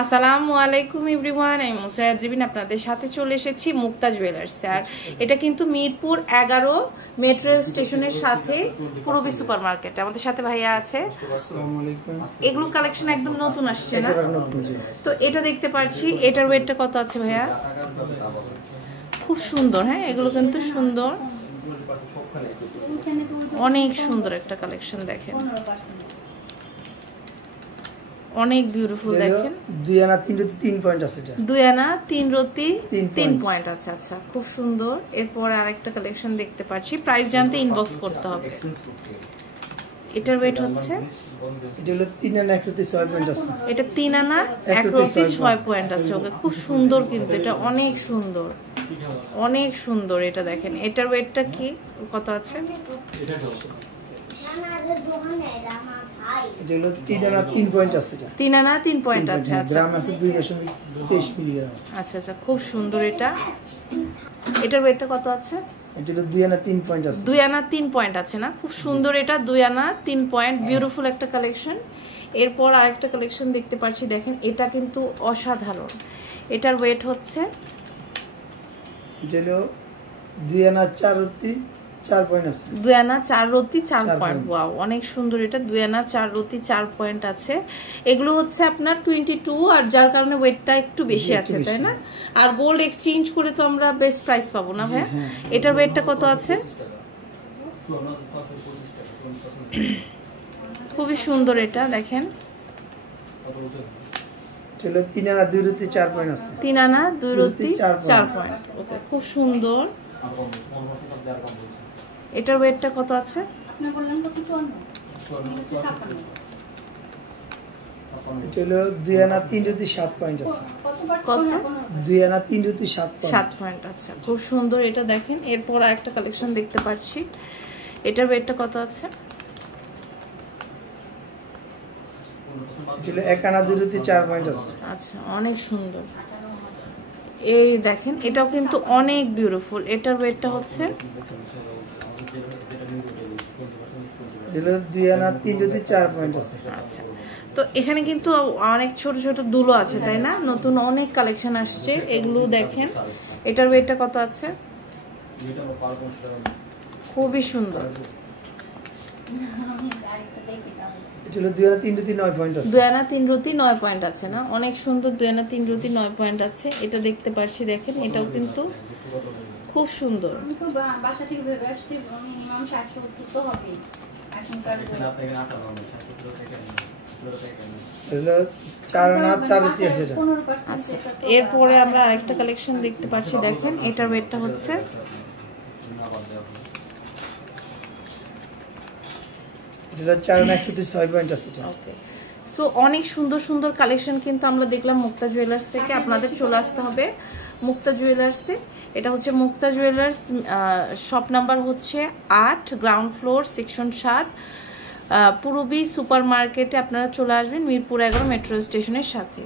আসসালামু আলাইকুম এভরিওয়ান, আমি মুসারাত জিবিন আপনাদের সাথে চলে এসেছি মুক্তা জুয়েলার্স। আর এটা কিন্তু মিরপুর 11 মেট্রো স্টেশনের সাথে পূরবী সুপার মার্কেট। আমাদের সাথে ভাইয়া আছে। আসসালামু আলাইকুম। এগুলো কালেকশন একদম নতুন আসছে না? তো এটা দেখতে পাচ্ছি, এটার ওয়েটটা কত আছে ভাইয়া? খুব সুন্দর। হ্যাঁ, এগুলো কিন্তু সুন্দর, অনেক সুন্দর একটা কালেকশন। দেখেন অনেক বিউটিফুল। দেখেন 2 আনা 3 রতি 3 পয়েন্ট আছে। এটা 2 আনা 3 রতি 3 পয়েন্ট। আচ্ছা আচ্ছা, খুব সুন্দর। এরপর আরেকটা কালেকশন দেখতে পাচ্ছি। প্রাইস জানতে ইনবক্স করতে হবে। এটার ওয়েট হচ্ছে, এটা হলো 3 আনা 1 রতি 6 পয়েন্ট আছে। এটা 3 আনা 1 রতি 6 পয়েন্ট আছে। ওকে, খুব সুন্দর কিন্তু এটা অনেক সুন্দর, অনেক সুন্দর। এটা দেখেন, এটার ওয়েটটা কি কত আছে? এটা হলো 3 আনা 3 পয়েন্ট আছে। এটা 3 আনা 3 পয়েন্ট আছে। আচ্ছা, গ্রাম আছে 2.23 মিলিগ্রাম আছে। আচ্ছা আচ্ছা, খুব সুন্দর। এটার ওয়েটটা কত আছে? এটা হলো 2 আনা 3 পয়েন্ট আছে। 2 আনা 3 পয়েন্ট আছে না? খুব সুন্দর। এটা 2 আনা 3 পয়েন্ট, বিউটিফুল একটা কালেকশন। এরপর আরেকটা কালেকশন দেখতে পাচ্ছি। দেখেন এটা কিন্তু অসাধারণ। এটার ওয়েট হচ্ছে, এটা হলো 2 আনা 4 রতি 4 পয়েন্ট আছে। 2 আনা 4 রতি 4 পয়েন্ট। ওয়াও, অনেক সুন্দর। এটা 2 আনা 4 রতি 4 পয়েন্ট আছে। এগুলো হচ্ছে আপনার 22, আর যার কারণে ওয়েটটা একটু বেশি আছে, তাই না? আর গোল্ড এক্সচেঞ্জ করে তো আমরা বেস্ট প্রাইস পাবো না ভাই? এটার ওয়েটটা কত আছে? খুবই সুন্দর। এটা দেখেন, এটা হলো 3 আনা 2 রতি 4 পয়েন্ট আছে। 3 আনা 2 রতি 4 পয়েন্ট। ওকে, খুব সুন্দর। এটার ওয়েটটা কত আছে? এটা হলো 2 আনা 3 রতি 7 পয়েন্ট আছে। কত? 2 আনা 3 রতি 7 পয়েন্ট। আচ্ছা, খুব সুন্দর। এটা দেখেন। এরপর আরেকটা কালেকশন দেখতে পাচ্ছি। এটার ওয়েটটা কত আছে? এটা হলো 1 আনা 2 রতি 4 পয়েন্ট আছে। আচ্ছা, অনেক সুন্দর। এই দেখেন, এটাও কিন্তু অনেক বিউটিফুল। এটার ওয়েটটা হচ্ছে, এটা 2 আনা 3 রতি 4 পয়েন্ট আছে। আচ্ছা, তো এখানে কিন্তু অনেক ছোট ছোট দুলো আছে, তাই না? নতুন অনেক কালেকশন আসছে। এগুলো দেখেন। এটার ওয়েটটা কত আছে? খুবই সুন্দর। এটা হলো 2 আনা 3 রতি 9 পয়েন্ট আছে। 2 আনা 3 রতি 9 পয়েন্ট আছে না? অনেক সুন্দর। 2 আনা 3 রতি 9 পয়েন্ট আছে। এটা দেখতে পাচ্ছি। দেখেন, এটাও কিন্তু খুব সুন্দর। বাসা থেকে ভেবে আসছি মিনিমাম 770 তো হবে। এখনকার এটা 4 আনা 4 রতি আছে। এটা 15%। আচ্ছা, এরপরে আমরা আরেকটা কালেকশন দেখতে পাচ্ছি। দেখেন, এটার ওয়েটটা হচ্ছে, এটা 4 আনা 1 রতি 6 পয়েন্ট আছে। ওকে। সো অনেক সুন্দর সুন্দর কালেকশন কিন্তু আমরা দেখলাম মুক্তা জুয়েলার্স থেকে। আপনাদের চলে আসতে হবে মুক্তা জুয়েলার্সে। এটা হচ্ছে মুক্তা জুয়েলার্স, শপ নাম্বার হচ্ছে 8, ground floor, section 7, Purabi super মার্কেটে আপনারা চলে আসবেন, মিরপুর 11 মেট্রো স্টেশনের সাথে।